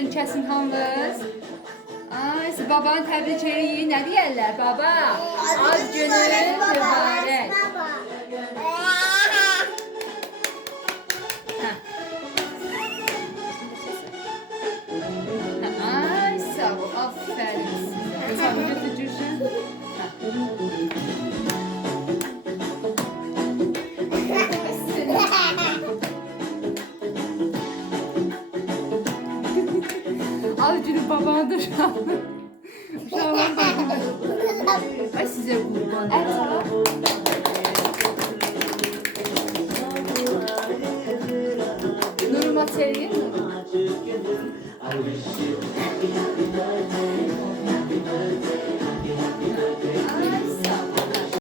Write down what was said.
gün kəsin hamınız. Ay, siz babanı təbrik eləyin. Nə deyirlər baba? Ad günün mübarək. Ay, sağ ol. Aferin size. Özümü götürürsən. Al günü babanı da şu an. Uşağımın da. Ay size kurban. Nuruma seveyim mi?